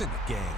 in the game.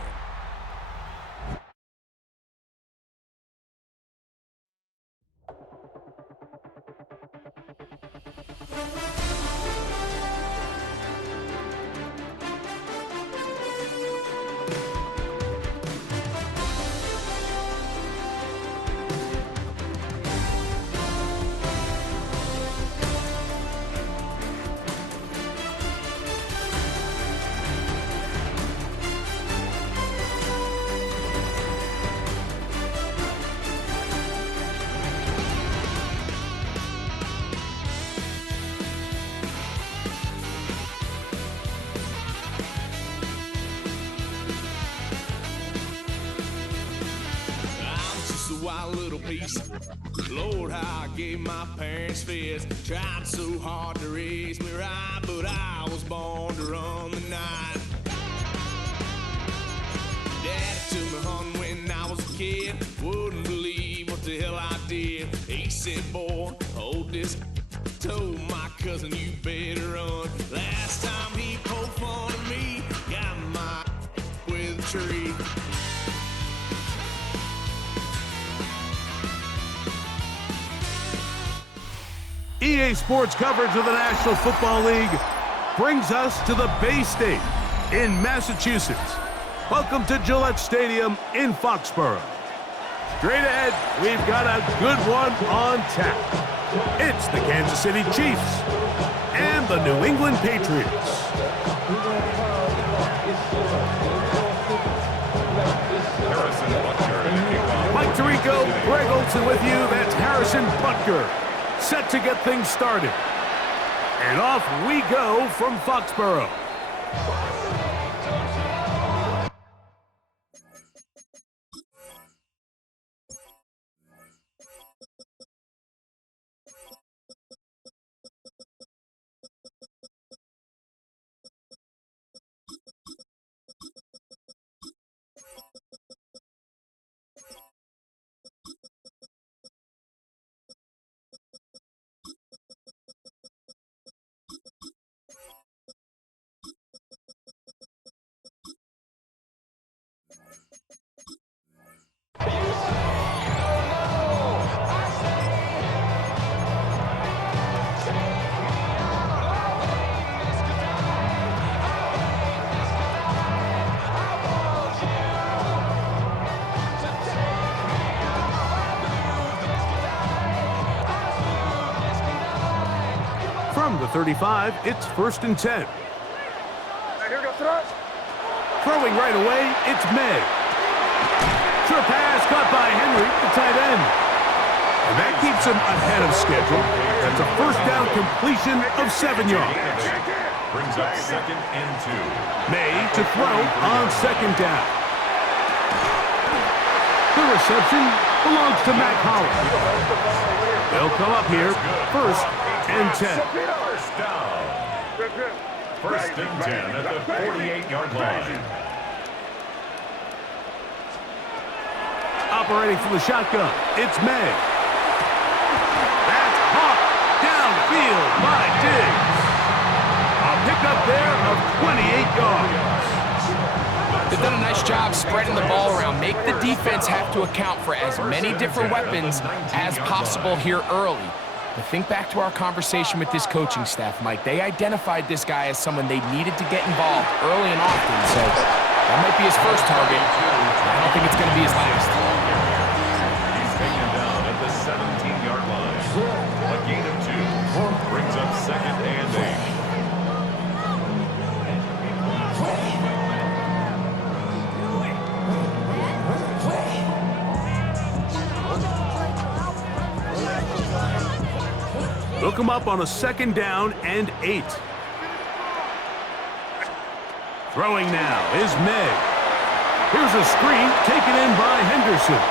Wild little piece. Lord, how I gave my parents fits. Tried so hard to raise me right, but I was born to run the night. Daddy took me home when I was a kid. Wouldn't believe what the hell I did. He said, boy, hold this. Told my cousin, you better run. Last time he poked fun of me, got my with a tree. EA Sports coverage of the National Football League brings us to the Bay State in Massachusetts. Welcome to Gillette Stadium in Foxborough. Straight ahead, we've got a good one on tap. It's the Kansas City Chiefs and the New England Patriots. Mike Tirico, Greg Olson with you. That's Harrison Butker, set to get things started. And off we go from Foxborough. From the 35, it's 1st and 10. Throwing right away, it's May. Sure pass caught by Henry, the tight end. And that keeps him ahead of schedule. That's a first down completion of 7 yards. Brings up 2nd and 2. May to throw on 2nd down. The reception belongs to Matt Holland. They'll come up here, 1st and 10. First down. 1st and 10 at the 48-yard line. Operating from the shotgun, it's May. That's caught downfield by Diggs. A pickup there of 28 yards. They've done a nice job spreading the ball around. Make the defense have to account for as many different weapons as possible here early. But think back to our conversation with this coaching staff, Mike. They identified this guy as someone they needed to get involved early and often, so that might be his first target. I don't think it's going to be his last. He's taken down at the 17-yard line. A gain of 2 brings up 2nd and 8. Look him up on a 2nd down and 8. Throwing now is May. Here's a screen taken in by Henderson.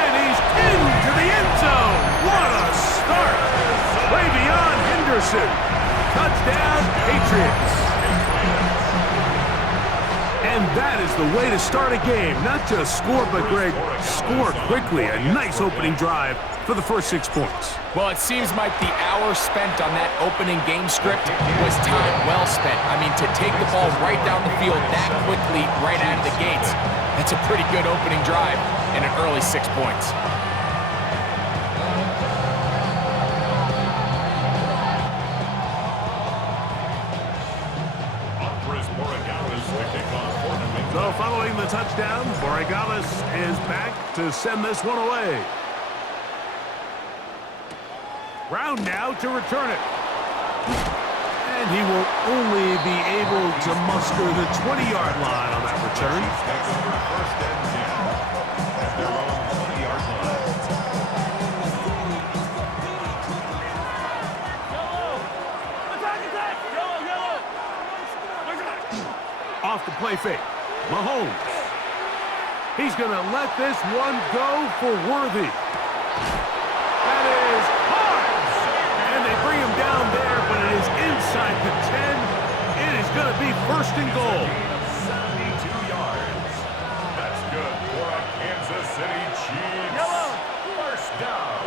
And he's into the end zone. What a start. Way beyond Henderson. Touchdown, Patriots. And And that is the way to start a game. Not just score, but, Greg, score quickly. A nice opening drive for the first 6 points. Well, it seems like the hour spent on that opening game script was time well spent. I mean, to take the ball right down the field that quickly, right out of the gates, that's a pretty good opening drive and an early 6 points. So following the touchdown, Borregales is back to send this one away. Brown now to return it. And he will only be able to muster the 20-yard line on that return. First and 10 at their own 20-yard line. Off the play fake. Mahomes. He's going to let this one go for Worthy. That is hard. And they bring him down there, but it is inside the 10. It is going to be first and goal. 72 yards. That's good for a Kansas City Chiefs. First down.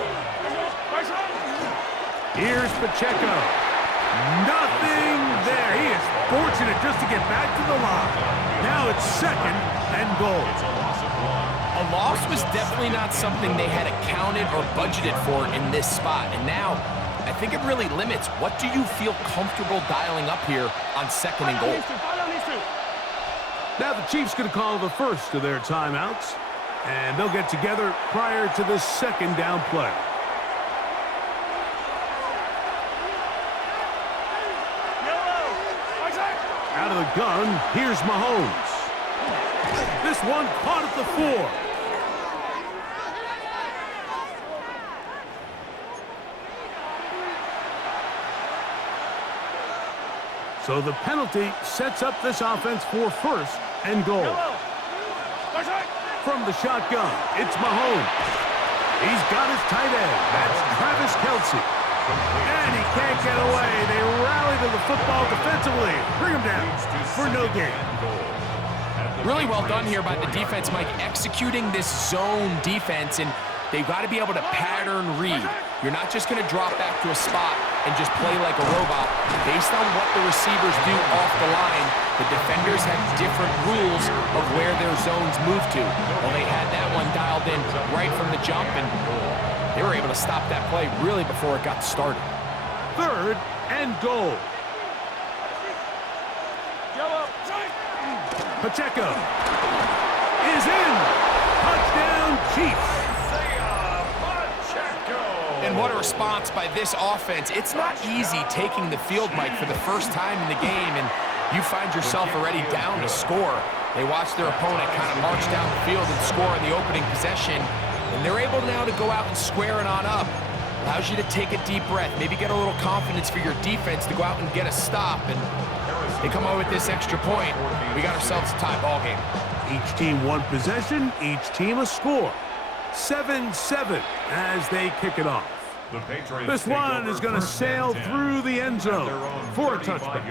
Here's Pacheco. Nothing there. He is fortunate just to get back to the line. Now it's second and goal. A loss was definitely not something they had accounted or budgeted for in this spot. And now, I think it really limits what do you feel comfortable dialing up here on second and goal. Now the Chiefs going to call the first of their timeouts. And they'll get together prior to the second down play. Out of the gun, here's Mahomes. This one caught at the 4. So the penalty sets up this offense for first and goal. From the shotgun, it's Mahomes. He's got his tight end. That's Travis Kelce. And he can't get away. They rally to the football defensively. Bring him down for no gain. Really well done here by the defense, Mike, executing this zone defense, and they've got to be able to pattern read. You're not just going to drop back to a spot and just play like a robot. Based on what the receivers do off the line, the defenders have different rules of where their zones move to. Well, they had that one dialed in right from the jump, and they were able to stop that play really before it got started. Third and goal. Pacheco is in. Touchdown, Chiefs. And what a response by this offense. It's not easy taking the field, Mike, for the first time in the game, and you find yourself already down to score. They watch their opponent kind of march down the field and score in the opening possession, and they're able now to go out and square it on up. Allows you to take a deep breath, maybe get a little confidence for your defense to go out and get a stop, and they come away with this extra point. We got ourselves a tie ball game. Each team one possession, each team a score. 7-7 as they kick it off. This one is going to sail through the end zone for a touchdown.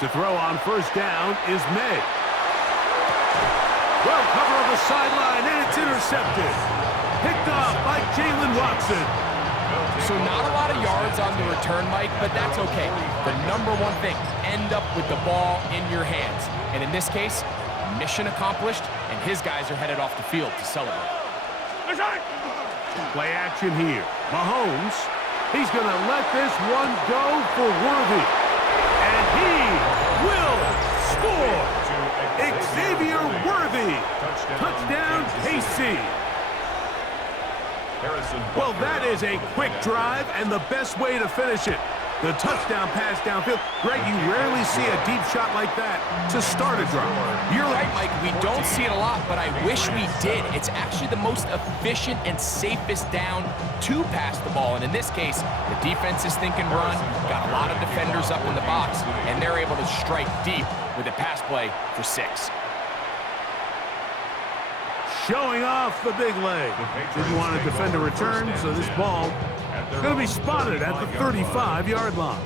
To throw on first down is May. Well covered on the sideline, and it's intercepted. Picked off by Jalen Watson. So not a lot of yards on the return, Mike, but that's okay. The number one thing, end up with the ball in your hands. And in this case, mission accomplished, and his guys are headed off the field to celebrate. Play action here. Mahomes, he's going to let this one go for Worthy. And he will score. Xavier Worthy. Touchdown, KC. Well, that is a quick drive and the best way to finish it. The touchdown pass downfield. Greg, you rarely see a deep shot like that to start a drive. You're right, Mike. We don't see it a lot, but I wish we did. It's actually the most efficient and safest down to pass the ball. And in this case, the defense is thinking run, got a lot of defenders up in the box, and they're able to strike deep with a pass play for 6. showing off the big leg. Didn't want to defend a return, so this ball going to be spotted at the 35-yard line.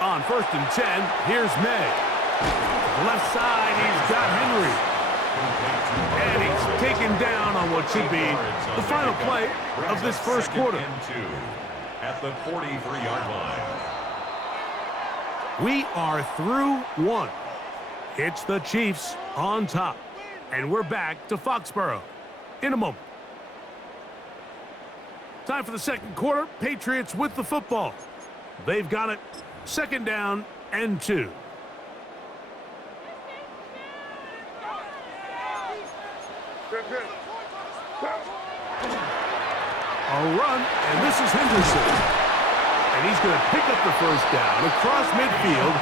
On 1st and 10, here's May. Left side, he's got Henry. And he's taken down on what should be the final play of this first quarter. At the 43-yard line. We are through one. It's the Chiefs on top. And we're back to Foxborough in a moment. Time for the second quarter. Patriots with the football. They've got it. 2nd down and 2. A run, and this is Henderson. And he's going to pick up the first down across midfield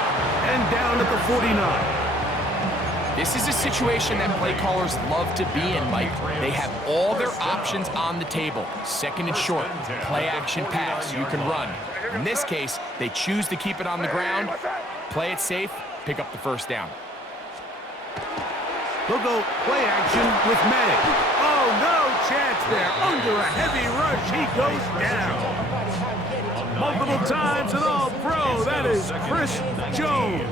and down at the 49. This is a situation that play callers love to be in, Mike. They have all their options on the table. 2nd and short, play action pass, you can run. In this case, they choose to keep it on the ground, play it safe, pick up the first down. They'll go play action with May. Oh, no chance there. Under a heavy rush, he goes down. Multiple times and all pro, that is Chris Jones.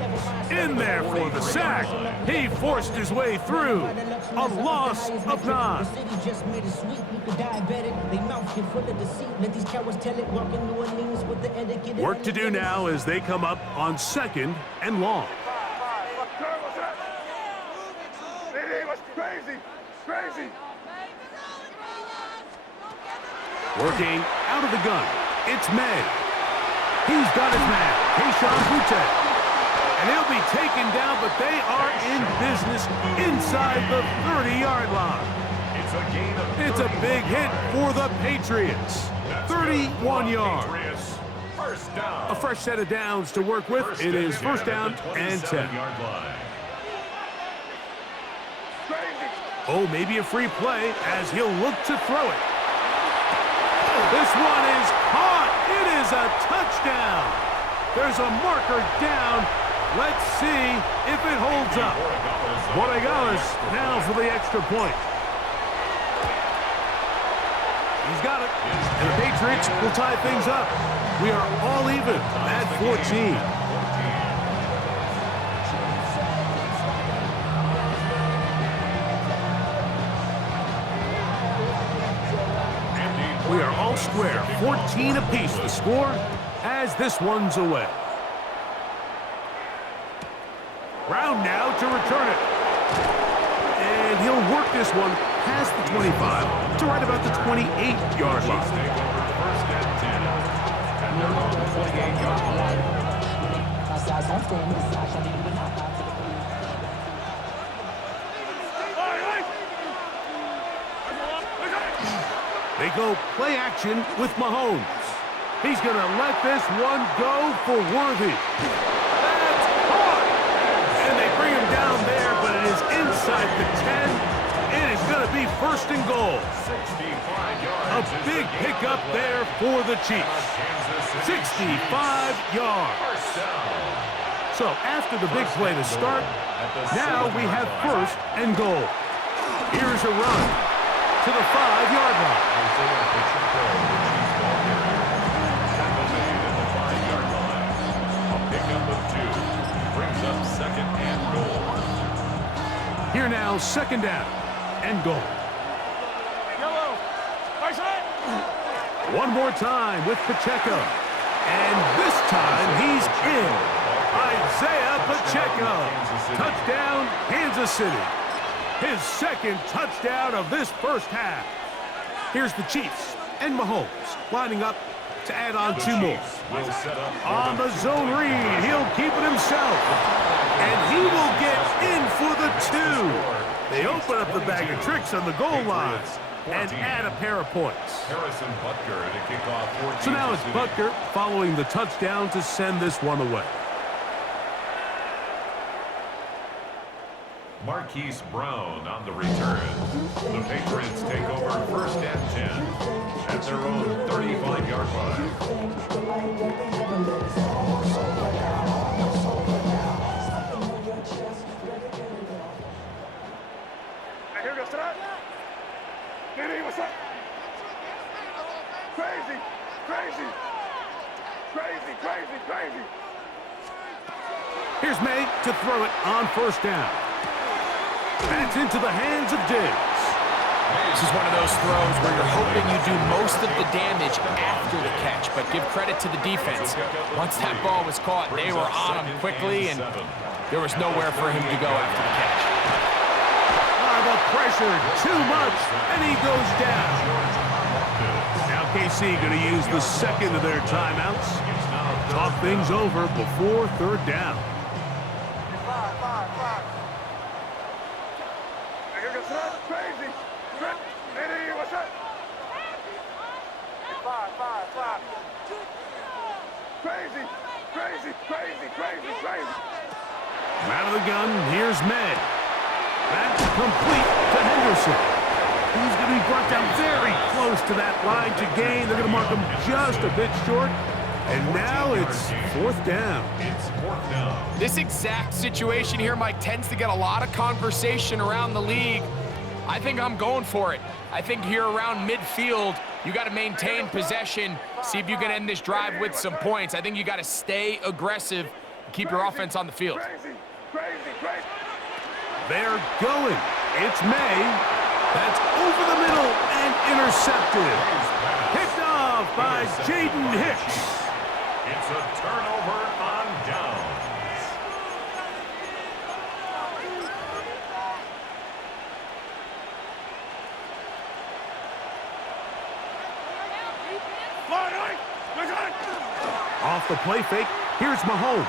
In there for the sack. He forced his way through. A loss of 9. Work to do now as they come up on 2nd and long. Working out of the gun, it's May. He's got his man, Kayshon Boutte. And he'll be taken down, but they are in business inside the 30-yard line. It's a big hit for the Patriots. 31 yards. A fresh set of downs to work with. It is 1st down and 10. Oh, maybe a free play as he'll look to throw it. This one is caught. It is a touchdown. There's a marker down. Let's see if it holds up. Borregales now for the extra point. He's got it. And the Patriots will tie things up. We are all even at 14. We are all square, 14 apiece the score as this one's away. Brown now to return it. And he'll work this one past the 25 to right about the 28-yard line. First and 10. At their own 28-yard line. They go play action with Mahomes. He's going to let this one go for Worthy. That's caught! And they bring him down there, but it is inside the 10. It is going to be 1st and goal. 65 yards. A big pickup there for the Chiefs. 65 yards. So after the big play to start, now we have 1st and goal. Here's a run to the 5-yard line. Brings up 2nd and goal. Here now, 2nd down and goal. One more time with Pacheco. And this time he's in. Isaiah Pacheco. Touchdown, Kansas City. His 2nd touchdown of this first half. Here's the Chiefs and Mahomes lining up to add on 2 more. On the zone read, he'll keep it himself. And he will get in for the 2. They open up the bag of tricks on the goal line and add a pair of points. Harrison Butker to kick off 14. So now it's Butker following the touchdown to send this one away. Marquise Brown on the return. The Patriots take over 1st and 10. At at their own 35-yard line. Here goes tonight. Diddy, what's up? Crazy, crazy, crazy, crazy, crazy. Here's May to throw it on first down. That's into the hands of Diggs. This is one of those throws where you're hoping you do most of the damage after the catch, but give credit to the defense. Once that ball was caught, they were on him quickly, and there was nowhere for him to go after the catch. The pressure, too much, and he goes down. Now KC going to use the second of their timeouts. Talk things over before third down. Here goes tonight. Crazy. Diddy, what's up? Five. Crazy, crazy, crazy, crazy, crazy. Out of the gun, here's May. That's complete to Henderson. He's going to be brought down very close to that line to gain. They're going to mark him just a bit short. And now it's fourth down. This exact situation here, Mike, tends to get a lot of conversation around the league. I think I'm going for it. I think here around midfield, you got to maintain possession, see if you can end this drive with some points. I think you got to stay aggressive, keep your offense on the field. Crazy. They're going. It's May. That's over the middle and intercepted. Picked off by Jaden Hicks. It's a turnover on downs. Off the play fake, here's Mahomes.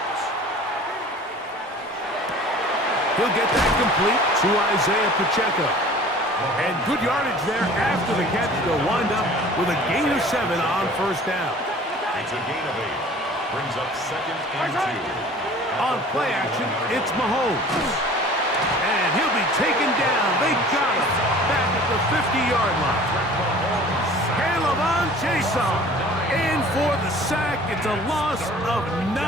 He'll get that complete to Isaiah Pacheco. And good yardage there after the catch. They'll wind up with a gain of 7 on first down. It's a gain of 8. Brings up second and 2. On play action, it's Mahomes. And he'll be taken down. They got him back at the 50-yard line. Caleb Chason in for the sack. It's a loss of 9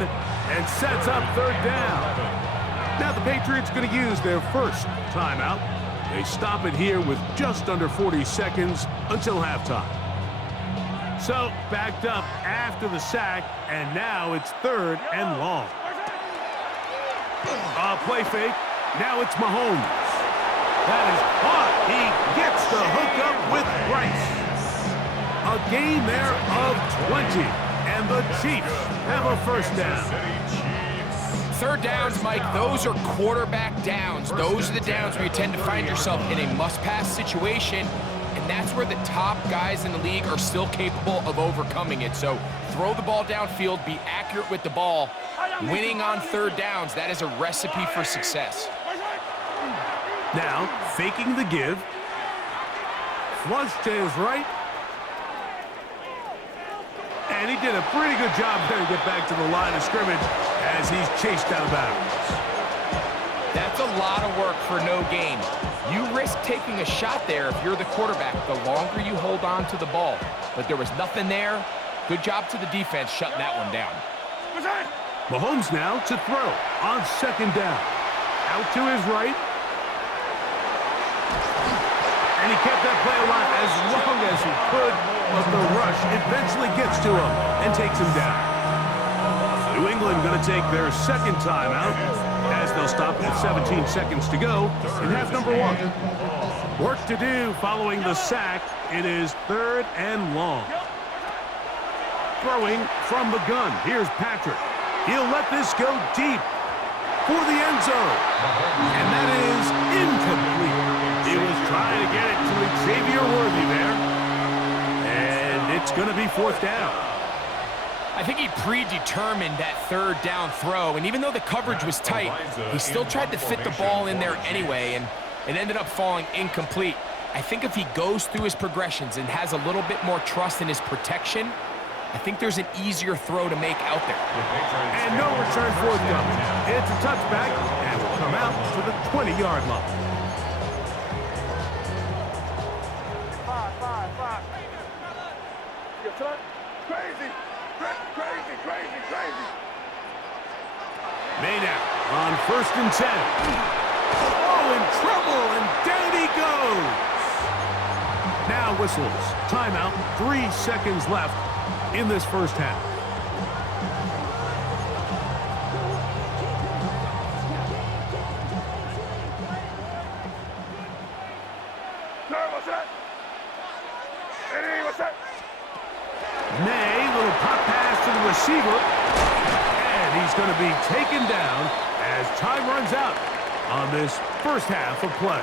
and sets up third down. Now the Patriots going to use their first timeout. They stop it here with just under 40 seconds until halftime. So backed up after the sack, and now it's third and long. A play fake. Now it's Mahomes. That is caught. He gets the hookup with Bryce. A gain there of 20, and the Chiefs have a first down. Third downs, Mike, those are quarterback downs. Those are the downs where you tend to find yourself in a must-pass situation, and that's where the top guys in the league are still capable of overcoming it. So throw the ball downfield, be accurate with the ball. Winning on third downs, that is a recipe for success. Now, faking the give. Flush to his right. And he did a pretty good job there to get back to the line of scrimmage as he's chased out of bounds. That's a lot of work for no gain. You risk taking a shot there if you're the quarterback the longer you hold on to the ball. But there was nothing there. Good job to the defense shutting that one down. Mahomes now to throw on second down. Out to his right. And he kept that play alive as long as he could, but the rush eventually gets to him and takes him down. New England going to take their second timeout as they'll stop at 17 seconds to go in half number 1. Work to do following the sack. It is third and long. Throwing from the gun. Here's Patrick. He'll let this go deep for the end zone. And that is incomplete. He was trying to get it to Xavier Worthy there. And it's going to be fourth down. I think he predetermined that third down throw, and even though the coverage was tight, he still tried to fit the ball in there anyway, and it ended up falling incomplete. I think if he goes through his progressions and has a little bit more trust in his protection, I think there's an easier throw to make out there. And no return forthcoming. It's a touchback, and will come out to the 20-yard line. Crazy. Maynard on 1st and 10. Oh, in trouble, and down he goes. Now whistles. Timeout. 3 seconds left in this first half. May, little pop pass to the receiver. And he's going to be taken down as time runs out on this first half of play.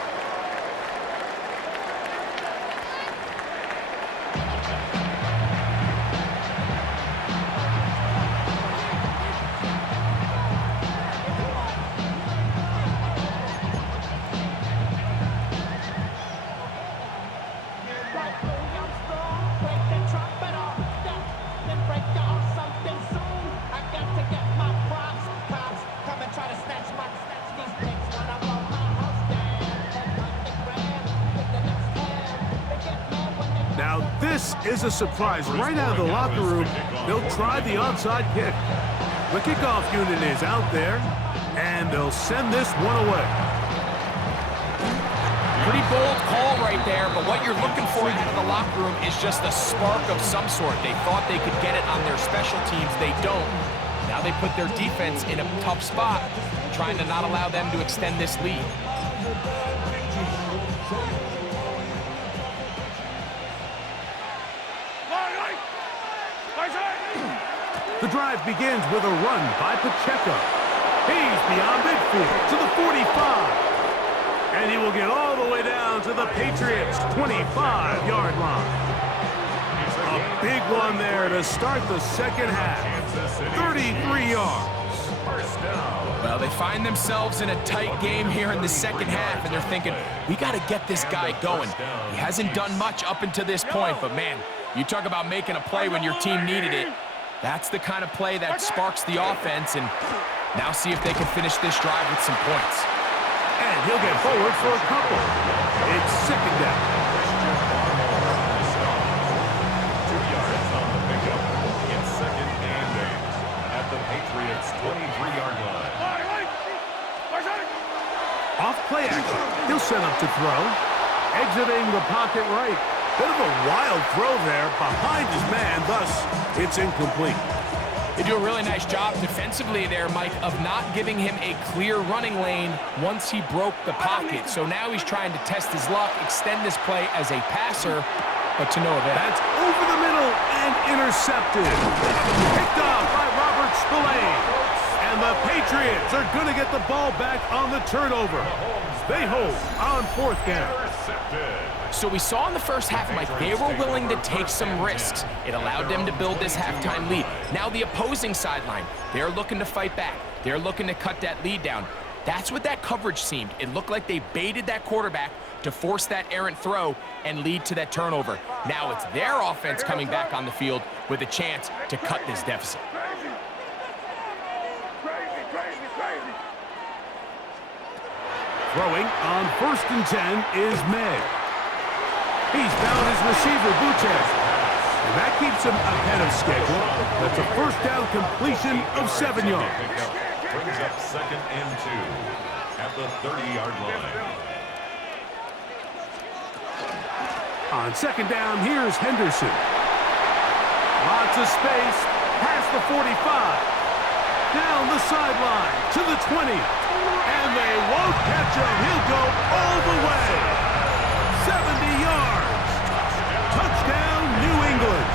Now this is a surprise. Right out of the locker room, they'll try the onside kick. The kickoff unit is out there, and they'll send this one away. Pretty bold call right there, but what you're looking for out of the locker room is just a spark of some sort. They thought they could get it on their special teams. They don't. Now they put their defense in a tough spot, trying to not allow them to extend this lead. The drive begins with a run by Pacheco. He's beyond midfield to the 45. And he will get all the way down to the Patriots' 25-yard line. A big one there to start the second half. 33 yards. Well, they find themselves in a tight game here in the second half, and they're thinking, we got to get this guy going. He hasn't done much up until this point, but man, you talk about making a play when your team needed it. That's the kind of play that sparks the offense, and now see if they can finish this drive with some points. And he'll get forward for a couple. It's second down. 2 yards on the pickup. It's second and 8 at the Patriots' 23-yard line. Off play action. He'll set up to throw. Exiting the pocket right. Bit of a wild throw there behind his man, thus it's incomplete. They do a really nice job defensively there, Mike, of not giving him a clear running lane once he broke the pocket. So now he's trying to test his luck, extend this play as a passer, but to no avail. That's over the middle and intercepted. Picked off by Robert Spillane. And the Patriots are going to get the ball back on the turnover. They hold on 4th down. So we saw in the first half, Mike, they were willing to take some risks. It allowed them to build this halftime lead. Now the opposing sideline, they're looking to fight back. They're looking to cut that lead down. That's what that coverage seemed. It looked like they baited that quarterback to force that errant throw and lead to that turnover. Now it's their offense coming back on the field with a chance to cut this deficit. Throwing on 1st and 10 is May. He's found his receiver, Buches. And that keeps him ahead of schedule. That's a first down completion of 7 yards. Brings up second and 2 at the 30-yard line. On 2nd down, here's Henderson. Lots of space, past the 45. Down the sideline to the 20. And they won't catch him. He'll go all the way. 70 yards. Touchdown, New England.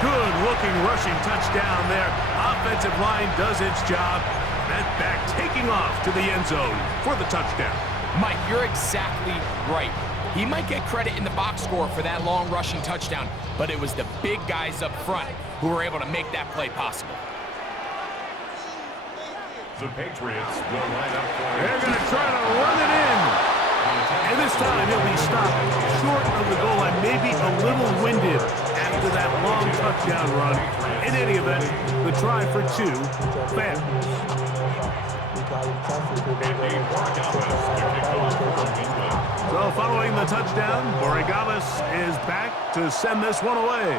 Good-looking rushing touchdown there. Offensive line does its job. That back taking off to the end zone for the touchdown. Mike, you're exactly right. He might get credit in the box score for that long rushing touchdown, but it was the big guys up front who were able to make that play possible. The Patriots will line up for it. They're going to try to run it in. And this time he'll be stopped short of the goal line, maybe a little winded after that long touchdown run. In any event, the try for 2 fails. So following the touchdown, Borregales is back to send this one away.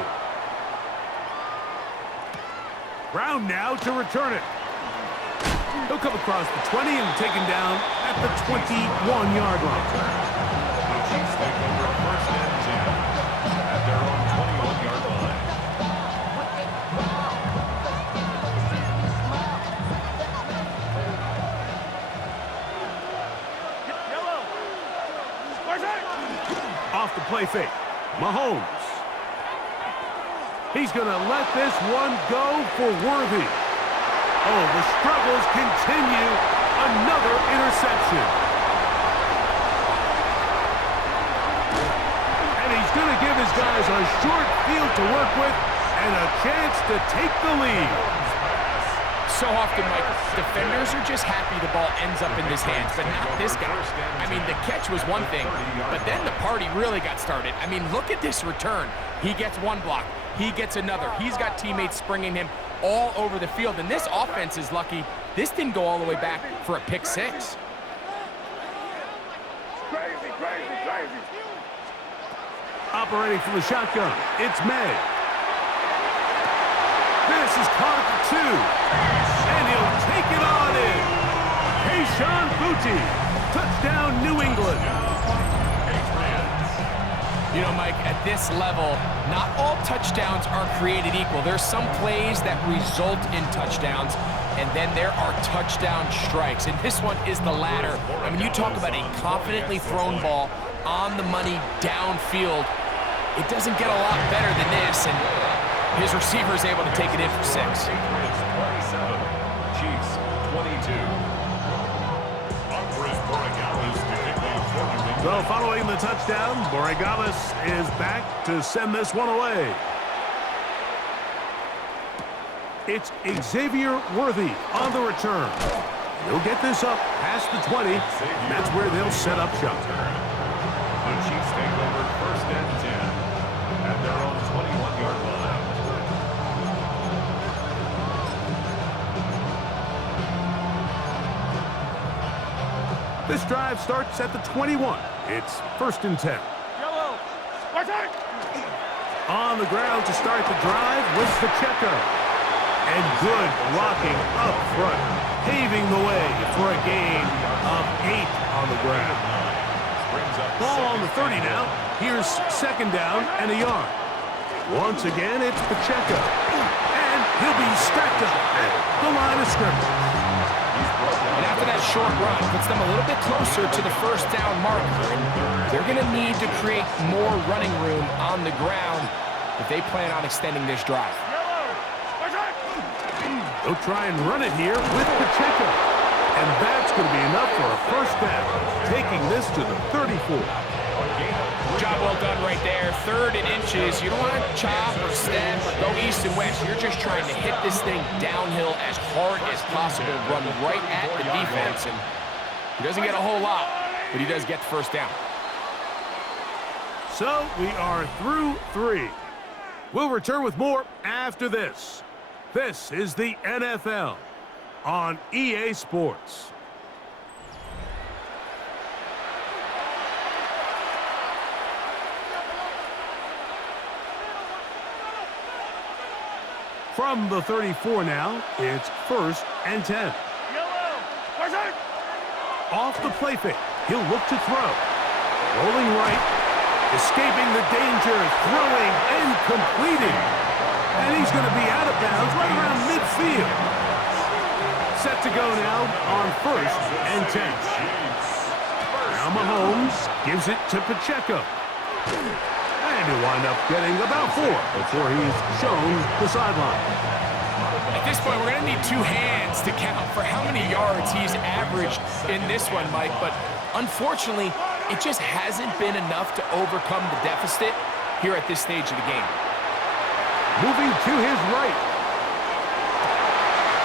Brown now to return it. He'll come across the 20 and taken down at the 21-yard line. The Chiefs take over first and 10 at their own 21-yard line. Yellow. Off the play fake, Mahomes. He's going to let this one go for Worthy. Oh, the struggles continue. Another interception. And he's going to give his guys a short field to work with and a chance to take the lead. So often, Mike, defenders are just happy the ball ends up in his hands, but not this guy. I mean, the catch was one thing, but then the party really got started. I mean, look at this return. He gets one block. He gets another. He's got teammates springing him all over the field, and this offense is lucky this didn't go all the way back for a pick six. Crazy, crazy, crazy. Operating from the shotgun, it's May. This is caught at the 2, and he'll take it on in. Kayshon Boutte, touchdown New England. You know, Mike, at this level, not all touchdowns are created equal. There's some plays that result in touchdowns, and then there are touchdown strikes, and this one is the latter. I mean, you talk about a confidently thrown ball on the money downfield. It doesn't get a lot better than this, and his receiver is able to take it in for 6. Patriots 27, Chiefs 22. Andres Borregales to kick off for New England. So following the touchdown, Borregales is back to send this one away. It's Xavier Worthy on the return. He'll get this up past the 20. That's where they'll set up shop. The Chiefs take over first and 10 at their own 21-yard line. This drive starts at the 21. It's first and 10. Yellow. Watch out. On the ground to start the drive was Pacheco. And good blocking up front, paving the way for a gain of 8 on the ground. Ball on the 30 now. Here's second down and a yard. Once again, it's Pacheco. And he'll be stacked up at the line of scrimmage. And after that short run, puts them a little bit closer to the first down marker. And they're going to need to create more running room on the ground if they plan on extending this drive. They'll try and run it here with Pacheco. And that's going to be enough for a first down, taking this to the 34. Job well done right there. 3rd and inches. You don't want to chop or step or go east and west. You're just trying to hit this thing downhill as hard as possible, run right at the defense. And he doesn't get a whole lot, but he does get the first down. So we are through 3. We'll return with more after this. This is the NFL on EA Sports. From the 34 now, it's first and 10. Yellow. Watch out. Off the play fake, he'll look to throw. Rolling right, escaping the danger, throwing and completing. And he's going to be out of bounds right around midfield. Set to go now on first and 10. Now Mahomes gives it to Pacheco. And he'll wind up getting about 4 before he's shown the sideline. At this point, we're going to need 2 hands to count for how many yards he's averaged in this one, Mike. But unfortunately, it just hasn't been enough to overcome the deficit here at this stage of the game. Moving to his right.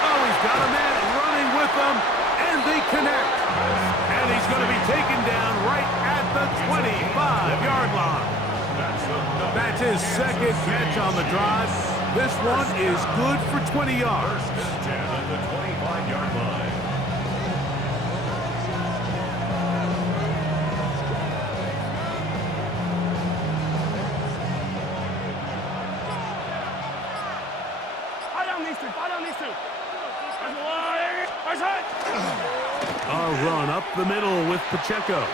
Oh, he's got a man running with them, and they connect. And he's going to be taken down right at the 25-yard line. That's his second catch on the drive. This one is good for 20 yards. First and 10 at the 25-yard line. A run up the middle with Pacheco.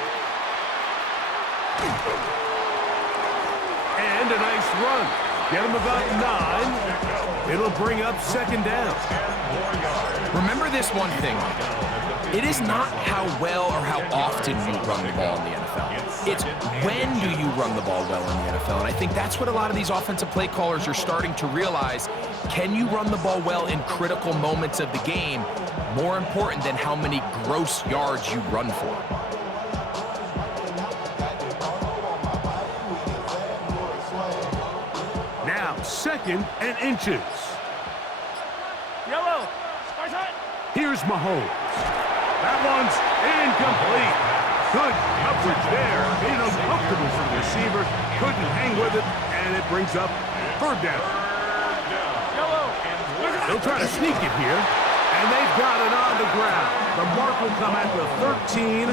And a nice run. Get him about 9. It'll bring up second down. Remember this one thing. It is not how well or how often you run the ball in the NFL. It's when do you run the ball well in the NFL. And I think that's what a lot of these offensive play callers are starting to realize. Can you run the ball well in critical moments of the game? More important than how many gross yards you run for. Now, 2nd and inches. Yellow. Here's Mahomes. That one's incomplete. Good coverage there. Made him comfortable for the receiver. Couldn't hang with it, and it brings up 3rd down. They'll try to sneak it here, and they've got it on the ground. The mark will come at the 13,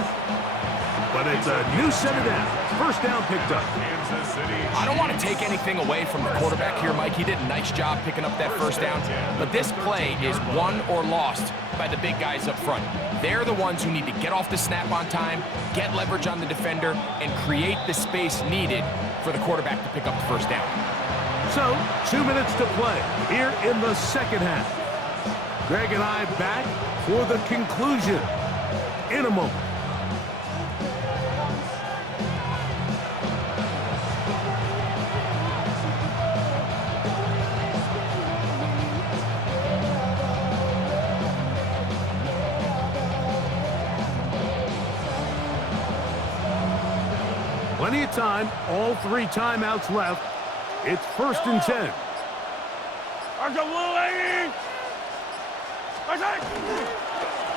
but it's a new set of downs. 1st down picked up. I don't want to take anything away from the quarterback here, Mike. He did a nice job picking up that 1st down, but this play is won or lost by the big guys up front. They're the ones who need to get off the snap on time, get leverage on the defender, and create the space needed for the quarterback to pick up the 1st down. So, 2 minutes to play here in the 2nd half. Greg and I back for the conclusion in a moment. Plenty of time, all 3 timeouts left. It's 1st and 10.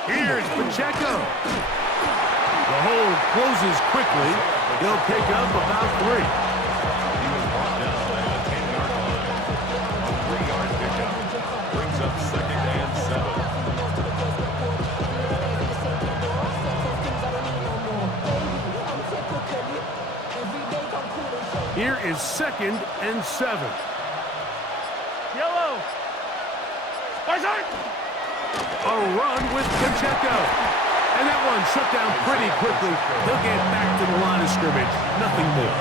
Here's Pacheco. The hole closes quickly. He'll pick up about 3. He was brought down at the 10-yard line. A 3-yard pickup brings up 2nd and 7. Here is 2nd and 7. Yellow. A run with Pacheco. And that one shut down pretty quickly. They'll get back to the line of scrimmage. Nothing more.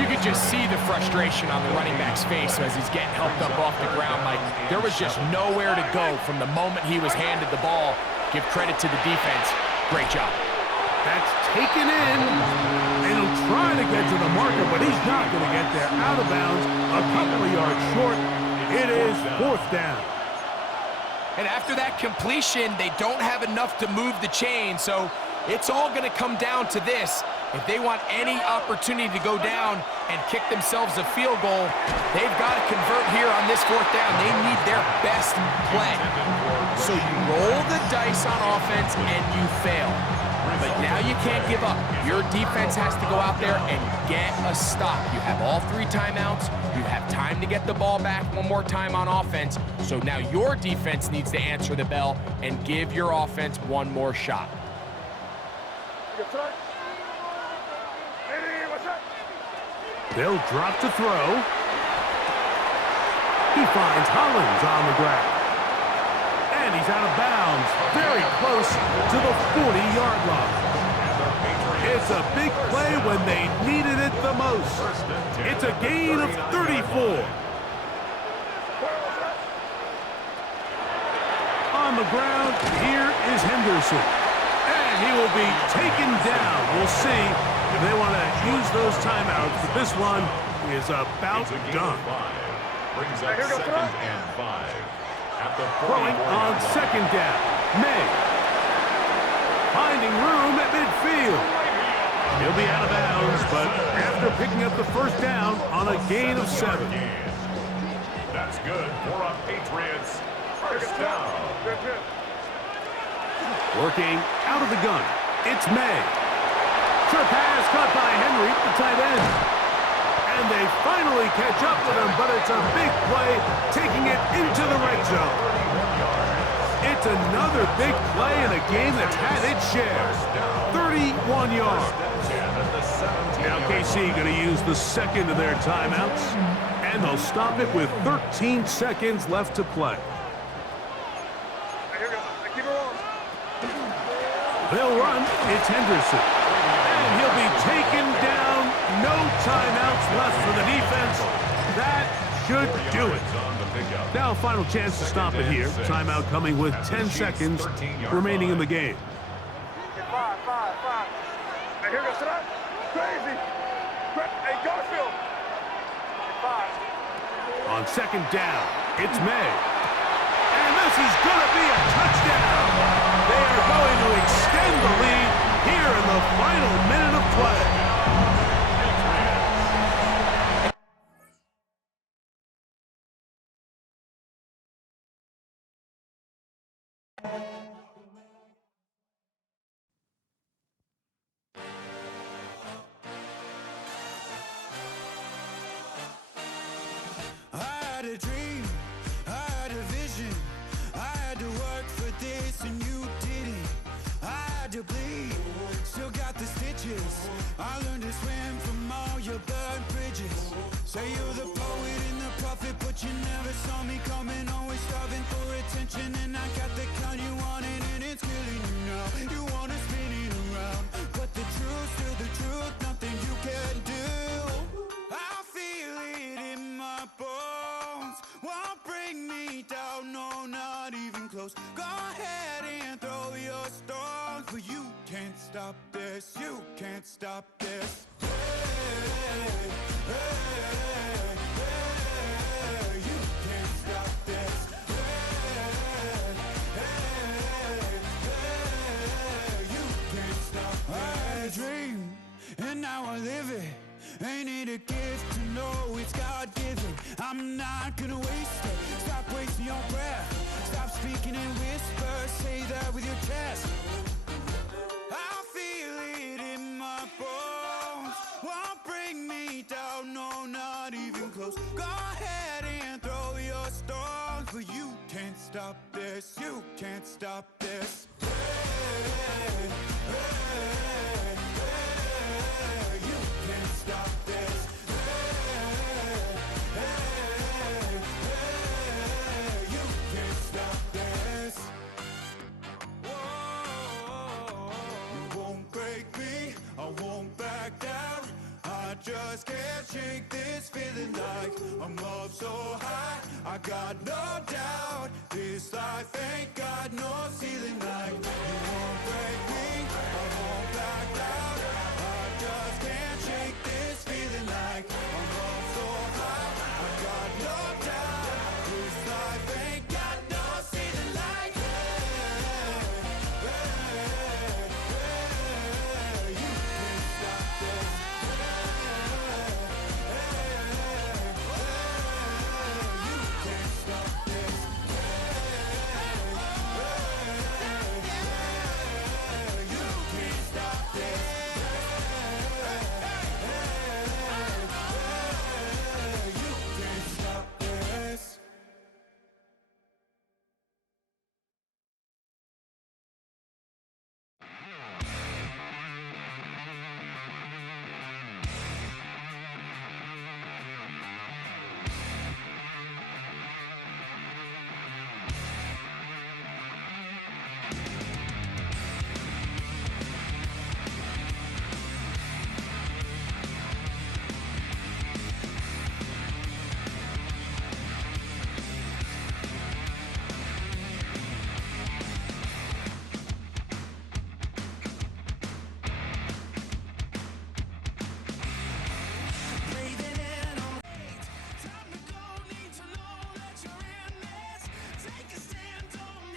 You could just see the frustration on the running back's face as he's getting helped up off the ground. Like, there was just nowhere to go from the moment he was handed the ball. Give credit to the defense. Great job. That's taken in. And he'll try to get to the marker, but he's not going to get there. Out of bounds, a couple of yards short. It is 4th down. And after that completion, they don't have enough to move the chain, so it's all going to come down to this. If they want any opportunity to go down and kick themselves a field goal, they've got to convert here on this 4th down. They need their best play. So you roll the dice on offense and you fail. But now you can't give up. Your defense has to go out there and get a stop. You have all 3 timeouts. You have time to get the ball back one more time on offense. So now your defense needs to answer the bell and give your offense one more shot. They'll drop to throw. He finds Hollins on the ground. And he's out of bounds, very close to the 40-yard line. It's a big play when they needed it the most. It's a gain of 34. On the ground, here is Henderson. And he will be taken down. We'll see if they want to use those timeouts, but this one is about done. Brings up 2nd and 5. At the Throwing on 2nd down. May. Finding room at midfield. He'll be out of bounds, but after picking up the 1st down on a gain of 7. That's good for a Patriots 1st down. Working out of the gun. It's May. Short pass caught by Henry, the tight end. And they finally catch up with him, but it's a big play, taking it into the red zone. It's another big play in a game that's had its share. 31 yards. Now KC going to use the 2nd of their timeouts. And they'll stop it with 13 seconds left to play. Here we go. Keep it rolling. They'll run. It's Henderson. And he'll be taken down. No timeouts left for the defense. That should do it. Now, final chance to stop it here. Timeout coming with 10 seconds remaining in the game. Five. Hey, here we go. Sit up. Crazy. Hey, Garfield. Five. On second down, it's May. And this is going to be a touchdown. They are going to extend the lead here in the final minute of play. I had a dream, I had a vision, I had to work for this and you didn't. I had to bleed, still got the stitches. I learned to swim from all your burned bridges. Say you're the poet and the prophet, but you never saw me coming. Always starving for attention, and I got the kind you wanted, and it's killing you now. You wanna spin it around, but the truth's still the truth. Nothing you can do. I feel it in my bones. Won't bring me down, no, not even close. Go ahead and throw your stones, but you can't stop this. You can't stop this. Hey, hey, hey, you can't stop this. Hey, hey, hey, you can't stop this. I had a dream, and now I live it. Ain't it a gift to know it's God-given? I'm not gonna waste it. Stop wasting your breath. Stop speaking in whispers. Say that with your chest. I feel it in my bones. Won't bring me down, no, not even close. Go ahead and throw your stones, but you can't stop this. You can't stop this. Hey, hey, hey, you can't stop this. Hey, hey, hey, you can't stop this. Whoa, you won't break me, I won't back down. I just can't shake this feeling like I'm up so high. I got no doubt this life ain't got no ceiling like you won't break me.